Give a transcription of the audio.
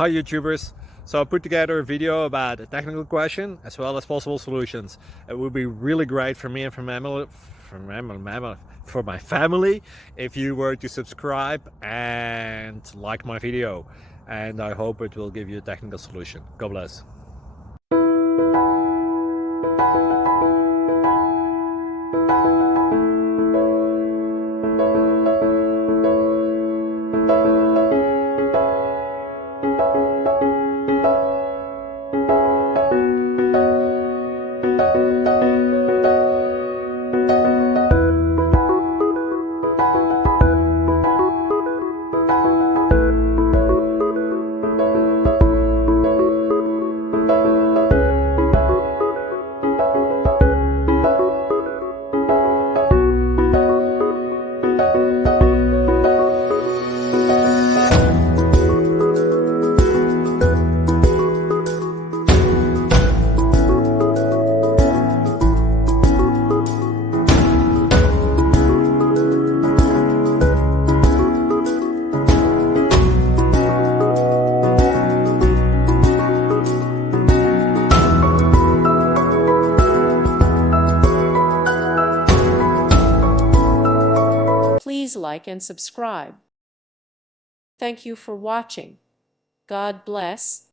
Hi YouTubers! So I put together a video about a technical question as well as possible solutions. It would be really great for me and for my family if you were to subscribe and like my video, and I hope it will give you a technical solution. God bless. Please like and subscribe. Thank you for watching. God bless.